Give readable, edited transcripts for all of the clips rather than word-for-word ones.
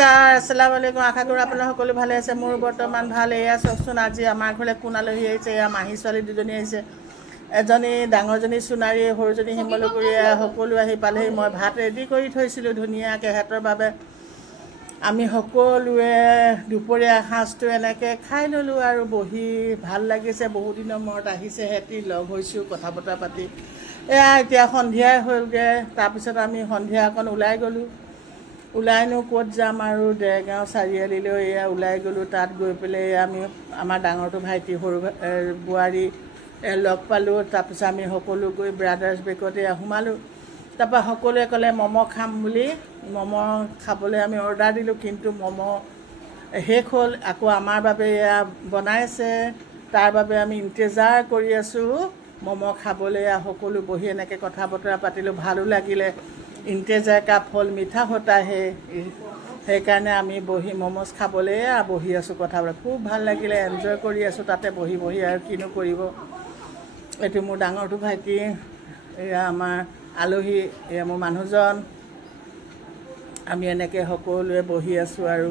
নমস্কাৰ, আসসালামু আলাইকুম। আশা কৰোঁ আপোনালোক সকলো ভালে আছে। মোৰ বৰ্তমান ভাল। এয়া চাওকচোন, আজি আমাৰ ঘৰলৈ কোন আলহী আহিছে। এয়া মাহী ছোৱালী দুজনী আহিছে, এজনী ডাঙৰজনী সোণাৰী, সৰুজনী শিমলুগুৰিয়া। সকলো আহি পালেহি। মই ভাত ৰেডি কৰি থৈছিলোঁ ধুনীয়াকৈ সিহঁতৰ বাবে। আমি সকলোৱে দুপৰীয়া সাঁজটো এনেকৈ খাই ল'লোঁ আৰু বহি ভাল লাগিছে। বহুদিনৰ মূৰত আহিছে সিহঁতি, লগ হৈছোঁ, কথা বতৰা পাতি। এয়া এতিয়া সন্ধিয়াই হ'লগৈ। তাৰপিছত আমি সন্ধিয়া অকণ ওলাই গ'লোঁ। ওলাইনো ক'ত যাম আৰু দেৰগাঁও চাৰিআলিলৈ এয়া ওলাই গ'লোঁ। তাত গৈ পেলাই আমি আমাৰ ডাঙৰটো ভাইটি, সৰু বোৱাৰী লগ পালোঁ। তাৰপিছত আমি সকলো গৈ ব্ৰাদাৰ্ছ বেকতে সোমালোঁ। তাৰপৰা সকলোৱে ক'লে ম'ম' খাম বুলি। ম'ম' খাবলৈ আমি অৰ্ডাৰ দিলোঁ, কিন্তু ম'ম' শেষ হ'ল। আকৌ আমাৰ বাবে এয়া বনাইছে, তাৰ বাবে আমি ইন্তজাৰ কৰি আছোঁ ম'ম' খাবলৈ। সকলো বহি এনেকৈ কথা বতৰা পাতিলোঁ, ভালো লাগিলে। ইন্তজাৰ কা ফল মিঠা হোতা হে, সেইকাৰণে আমি বহি ম'ম'জ খাবলৈ বহি আছোঁ, কথা বতৰা খুব ভাল লাগিলে। এনজয় কৰি আছোঁ তাতে বহি বহি, আৰু কিনো কৰিব। এইটো মোৰ ডাঙৰটো ভাইটি, এয়া আমাৰ আলহী, এয়া মোৰ মানুহজন। আমি এনেকৈ সকলোৱে বহি আছোঁ আৰু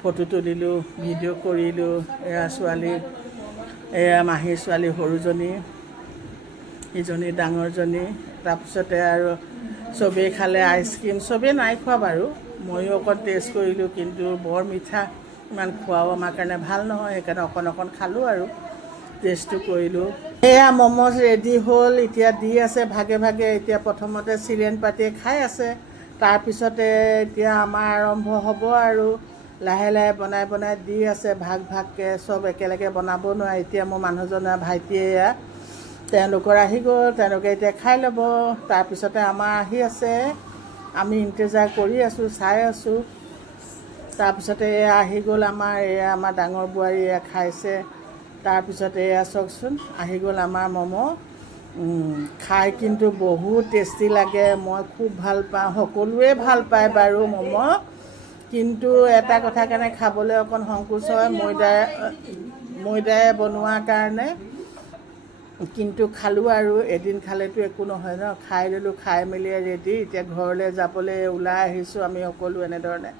ফটো তুলিলোঁ, ভিডিঅ' কৰিলোঁ। এয়া ছোৱালী, এয়া মাহীৰ ছোৱালী সৰুজনী, ইজনী ডাঙৰজনী। তাৰপিছতে আৰু চবেই খালে আইচক্ৰীম। চবেই নাই খোৱা বাৰু, ময়ো অকণ টেষ্ট কৰিলোঁ, কিন্তু বৰ মিঠা, ইমান খোৱাও আমাৰ কাৰণে ভাল নহয়। সেইকাৰণে অকণ অকণ খালোঁ আৰু টেষ্টটো কৰিলোঁ। এয়া ম'ম'জ ৰেডি হ'ল, এতিয়া দি আছে ভাগে ভাগে। এতিয়া প্ৰথমতে চিৰিয়েন পাৰ্টিয়ে খাই আছে, তাৰপিছতে এতিয়া আমাৰ আৰম্ভ হ'ব আৰু লাহে লাহে বনাই বনাই দি আছে ভাগ ভাগকৈ। চব একেলগে বনাব নোৱাৰে। এতিয়া মোৰ মানুহজনৰ ভাইটিয়ে এয়া তেওঁলোকৰ আহি গ'ল, তেওঁলোকে এতিয়া খাই ল'ব। তাৰপিছতে আমাৰ আহি আছে, আমি ইন্তজাৰ কৰি আছোঁ, চাই আছোঁ। তাৰপিছতে এয়া আহি গ'ল এয়া আমাৰ ডাঙৰ বোৱাৰী, এয়া খাইছে। তাৰপিছতে এয়া চাওকচোন, আহি গ'ল আমাৰ ম'ম'। খাই কিন্তু বহুত টেষ্টি লাগে, মই খুব ভাল পাওঁ। সকলোৱে ভাল পায় বাৰু ম'ম', কিন্তু এটা কথা কাৰণে খাবলৈ অকণ সংকোচ হয়, ময়দাৰে বনোৱাৰ কাৰণে। কিন্তু খালোঁ আৰু এদিন খালেতো একো নহয় ন। খাই ল'লোঁ, খাই মেলি ৰেডি। এতিয়া ঘৰলৈ যাবলৈ ওলাই আহিছোঁ আমি সকলো এনেধৰণে।